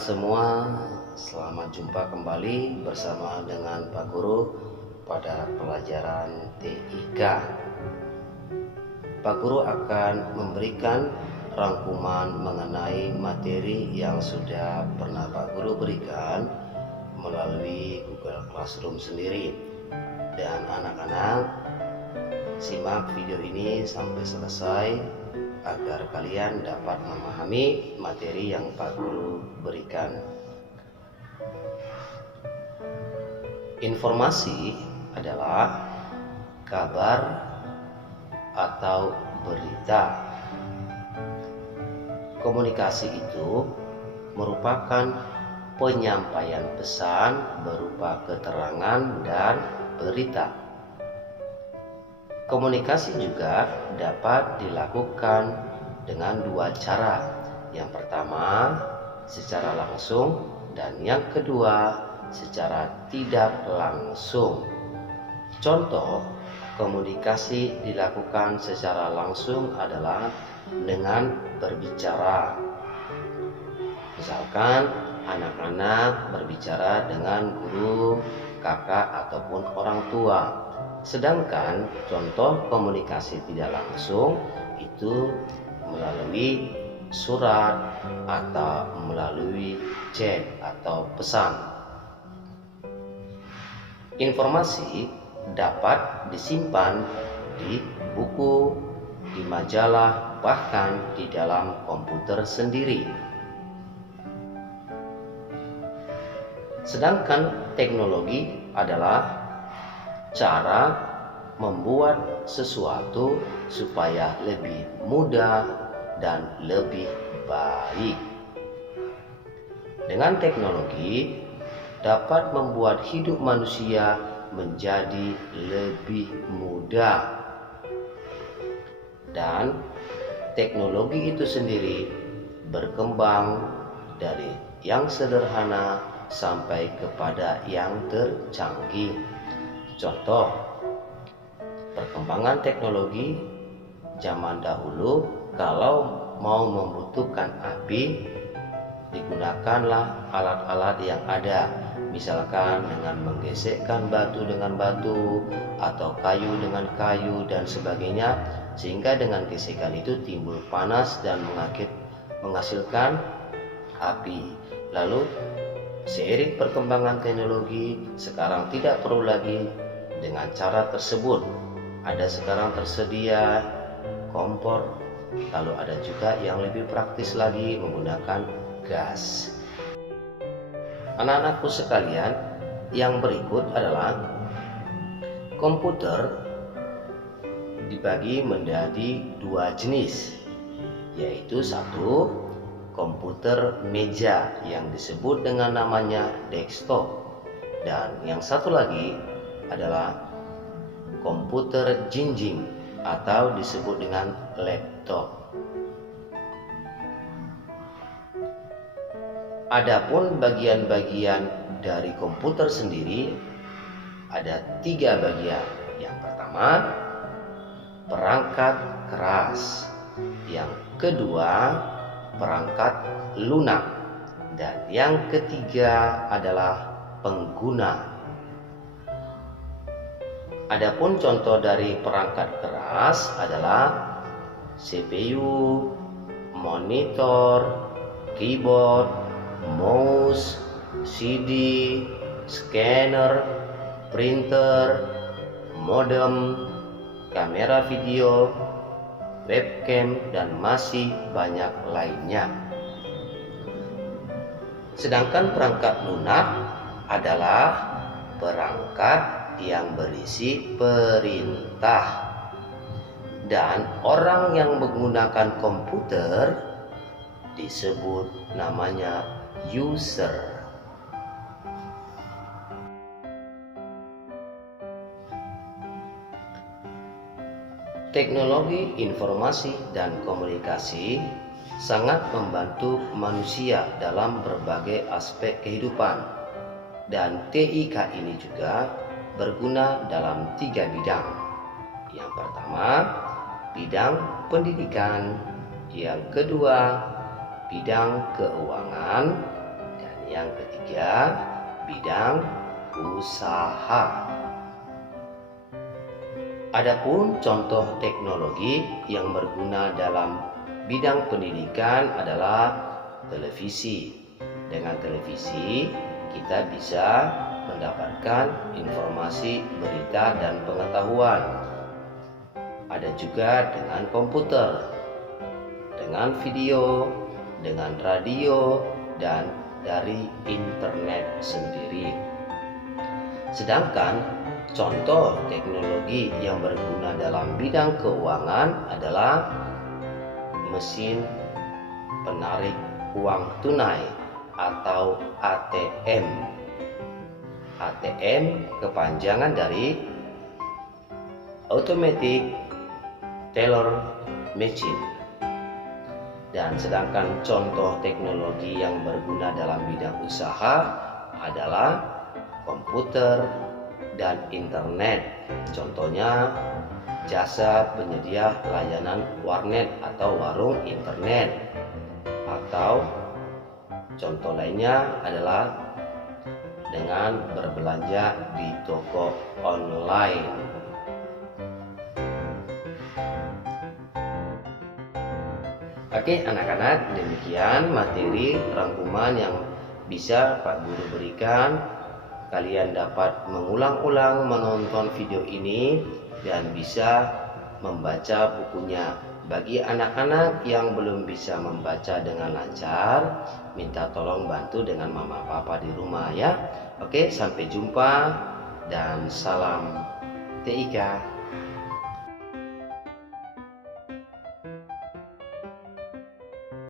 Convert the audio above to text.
anak-anak semua, selamat jumpa kembali bersama dengan Pak Guru pada pelajaran TIK. Pak Guru akan memberikan rangkuman mengenai materi yang sudah pernah Pak Guru berikan melalui Google Classroom sendiri. Dan anak-anak simak video ini sampai selesai agar kalian dapat memahami materi yang Pak Guru berikan. Informasi adalah kabar atau berita. Komunikasi itu merupakan penyampaian pesan berupa keterangan dan berita. Komunikasi juga dapat dilakukan dengan dua cara. Yang pertama, secara langsung, dan yang kedua, secara tidak langsung. Contoh, komunikasi dilakukan secara langsung adalah dengan berbicara. Misalkan, anak-anak berbicara dengan guru, kakak, ataupun orang tua. Sedangkan contoh komunikasi tidak langsung itu melalui surat atau melalui chat atau pesan. Informasi dapat disimpan di buku, di majalah, bahkan di dalam komputer sendiri. Sedangkan teknologi adalah cara membuat sesuatu supaya lebih mudah dan lebih baik. Dengan teknologi dapat membuat hidup manusia menjadi lebih mudah. Dan teknologi itu sendiri berkembang dari yang sederhana sampai kepada yang tercanggih. Contoh, perkembangan teknologi zaman dahulu kalau mau membutuhkan api, digunakanlah alat-alat yang ada. Misalkan dengan menggesekkan batu dengan batu atau kayu dengan kayu dan sebagainya, sehingga dengan gesekan itu timbul panas dan menghasilkan api. Lalu seiring perkembangan teknologi, sekarang tidak perlu lagi dengan cara tersebut. Ada sekarang tersedia kompor, lalu ada juga yang lebih praktis lagi menggunakan gas. Anak-anakku sekalian, yang berikut adalah komputer dibagi menjadi dua jenis, yaitu satu, komputer meja yang disebut dengan namanya desktop, dan yang satu lagi adalah komputer jinjing atau disebut dengan laptop. Adapun bagian-bagian dari komputer sendiri ada tiga bagian. Yang pertama, perangkat keras. Yang kedua, perangkat lunak. Dan yang ketiga adalah pengguna. Adapun contoh dari perangkat keras adalah CPU, monitor, keyboard, mouse, CD, scanner, printer, modem, kamera video, webcam, dan masih banyak lainnya. Sedangkan perangkat lunak adalah perangkat yang berisi perintah. Dan orang yang menggunakan komputer disebut namanya user. Teknologi informasi dan komunikasi sangat membantu manusia dalam berbagai aspek kehidupan. Dan TIK ini juga berguna dalam tiga bidang. Yang pertama, bidang pendidikan. Yang kedua, bidang keuangan. yang ketiga, bidang usaha. Adapun contoh teknologi yang berguna dalam bidang pendidikan adalah televisi. Dengan televisi, kita bisa mendapatkan informasi, berita, dan pengetahuan. Ada juga dengan komputer, dengan video, dengan radio, dan dari internet sendiri. Sedangkan contoh teknologi yang berguna dalam bidang keuangan adalah mesin penarik uang tunai atau ATM. ATM kepanjangan dari Automatic Teller Machine. Dan sedangkan contoh teknologi yang berguna dalam bidang usaha adalah komputer dan internet. Contohnya jasa penyedia layanan warnet atau warung internet, atau contoh lainnya adalah dengan berbelanja di toko online. Oke anak-anak, demikian materi rangkuman yang bisa Pak Guru berikan. Kalian dapat mengulang-ulang menonton video ini dan bisa membaca bukunya. Bagi anak-anak yang belum bisa membaca dengan lancar, minta tolong bantu dengan mama papa di rumah ya. Oke, sampai jumpa dan salam TIK.